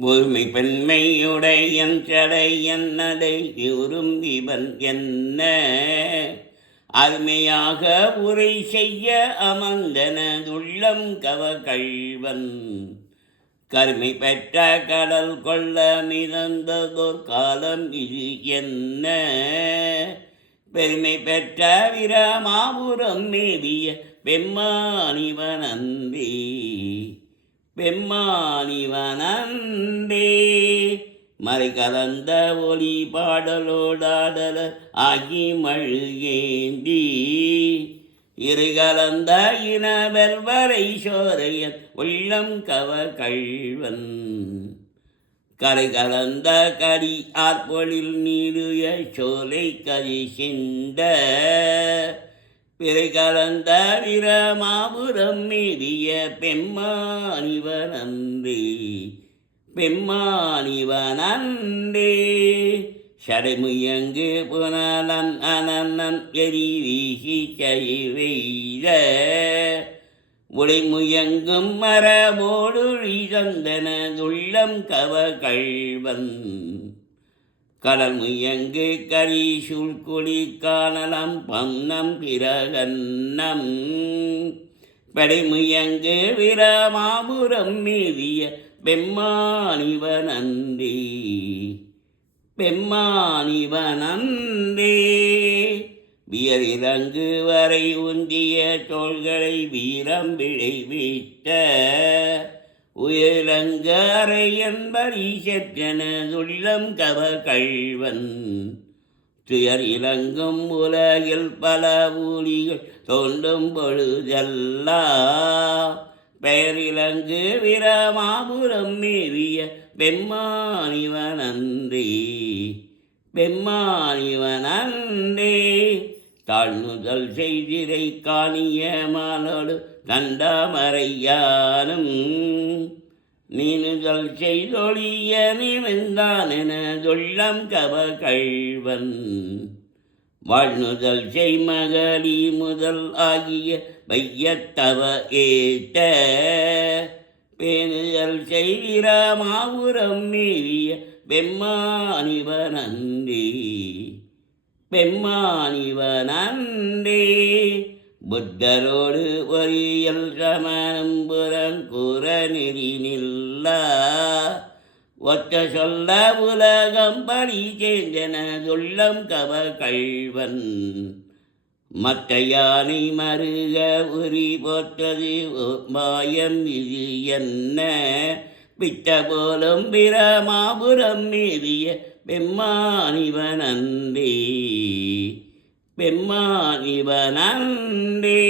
ஒருமை பெண்மையுடையன் சடையன் நடை உறும் இவன் என்ன அருமையாக உரை செய்ய அமர்ந்தனதுள்ளம் கவகள்வன் கருமை பெற்ற கடல் கொள்ள மிதந்ததோர் காலம் இது என்ன பெருமை பெற்ற வீரமாபுரம் மேவிய பெம்மானிவனந்தே பெம்மானிவனந்தே மறை கலந்த ஒளி பாடலோடாடல ஆகி மழுகேந்தி இரு கலந்த இனவெல்வரை சோரையன் உள்ளம் கவகள்வன் கரை கலந்த கரி ஆற்பொழில் நீடுய சோலை கரி சிந்த பிறை கலந்த வீரமாபுரம் மீறிய பெம்மானிவனந்தே பெம்மானிவனந்தே சடைமுயங்கு புனலன் அனநன் எரி வீசி செய்வெய்த உடைமுயங்கும் மரமோடு சந்தனதுள்ளம் கவகள்வன் கடல் முயங்கு கரி சூழ்குழி காணலம் பன்னம் பிரகன்னம் படைமுயங்கு வீரமாபுரம் மீறிய பெம்மானிவனந்தே பெம்மானிவனந்தே வியரிலங்கு வரை உந்திய தோள்களை வீரம் விளைவித்த உயரங்கரை என்பரி செற்றனதுள்ளம் கவகள்வன் துயர் இலங்கும் உலகில் பல ஊழிகள் தோன்றும் பொழுதல்லா பெயரிலங்கு வீரமாபுரம் மேவிய பெம்மானிவனந்தே பெம்மானிவனந்தே தாழ்நுதல் செய்திரை காணிய மாலோடு தண்டமறையானும் நீனுதல் செய்தொழிய நிமிழ்ந்தான் எனதுள்ளம் கவகள்வன் வாழ்நுதல் செய்மகளி முதல் ஆகிய வையத்தவ ஏத்த பேணுதல் செய்வீரமாபுரம் மீறிய பெம்மானிவனந்தே பெம்மானிவனந்தே புத்தரோடு ஒரியல் சமணம் புறங்கூற நெறினில்லா ஒத்த சொல்ல உலகம் பழி சேர்ந்தனதுள்ளம் கவகள்வன் மற்ற யானை மருக உரி போற்றது மாயம் இது என்ன பித்த போலும் பிரமாபுரம் மீறிய பெம்மானிவனந்தே பெம்மானிவனந்தே